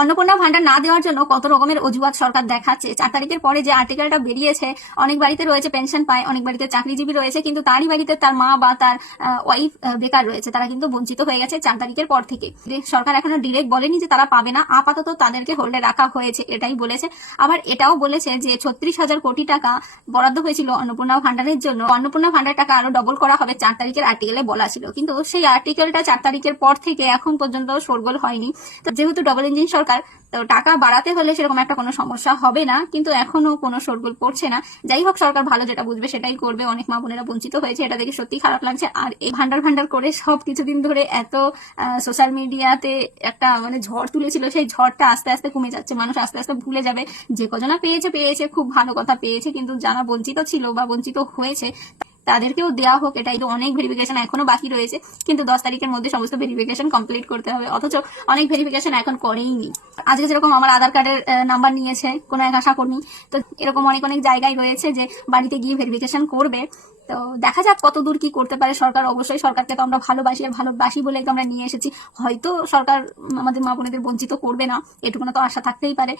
অন্নপূর্ণা ভান্ডার না দেওয়ার জন্য কত রকমের অজুহাত সরকার দেখাচ্ছে। 4 তারিখের পরে যে আর্টিকেলটা বেরিয়েছে, অনেক বাড়িতে রয়েছে পেনশন পায়, অনেক বাড়িতে চাকরিজীবী রয়েছে, কিন্তু তারই বাড়িতে তার মা বা তার ওয়াইফ বেকার রয়েছে, তারা কিন্তু বঞ্চিত হয়ে গেছে 4 তারিখের পর থেকে। সরকার এখনো ডিরেক্ট বলেনি যে তারা পাবে না, আপাতত তাদেরকে হোল্ডে রাখা হয়েছে, এটাই বলেছে। আবার এটাও বলেছে যে 36,000 কোটি টাকা বরাদ্দ হয়েছিল অন্নপূর্ণা ভান্ডারের জন্য, অন্নপূর্ণা ভান্ডার টাকা আরো ডবল করা হবে 4 তারিখের আর্টিকেলে বলা ছিল, কিন্তু সেই আর্টিকেলটা 4 তারিখের পর থেকে এখন পর্যন্ত শোরগোল হয়নি। তো যেহেতু ডবল ইঞ্জিন সরকার, তো টাকা বাড়াতে হলে সেরকম একটা কোনো সমস্যা হবে না, কিন্তু এখনো কোনো শোরগোল পড়ছে না। যাই হোক, সরকার ভালো যেটা বুঝবে সেটাই করবে। অনেক মা বোনেরা বঞ্চিত হয়েছে, এটা দেখে সত্যি খারাপ লাগছে। আর এই ভান্ডার ভান্ডার করে সব কিছুদিন ধরে এত সোশ্যাল মিডিয়াতে একটা মানে ঝড় তুলেছিল, সেই ঝড়টা আস্তে আস্তে কমে যাচ্ছে। মানুষ আস্তে আস্তে ভুলে যাবে। যে কজনা পেয়েছে পেয়েছে, খুব ভালো কথা পেয়েছে, কিন্তু যারা বঞ্চিত ছিল বা বঞ্চিত হয়েছে তাদেরকেও দেওয়া হোক। এটাই তো, অনেক ভেরিফিকেশন এখনো বাকি রয়েছে, কিন্তু 10 তারিখের মধ্যে সমস্ত ভেরিফিকেশন কমপ্লিট করতে হবে, অথচ অনেক ভেরিফিকেশন এখন করেইনি। আজকে যেরকম আমার আধার কার্ডের নাম্বার নিয়েছে কোনো এক আশাকর্মী, তো এরকম অনেক অনেক জায়গায় রয়েছে যে বাড়িতে গিয়ে ভেরিফিকেশন করবে। তো দেখা যাক কত দূর কি করতে পারে সরকার। অবশ্যই সরকারকে তো আমরা ভালোবাসি, আর ভালোবাসি বলেই তো আমরা নিয়ে এসেছি। হয়তো সরকার আমাদের মা বোনেদের বঞ্চিত করবে না, এটুকুনা তো আশা থাকতেই পারে।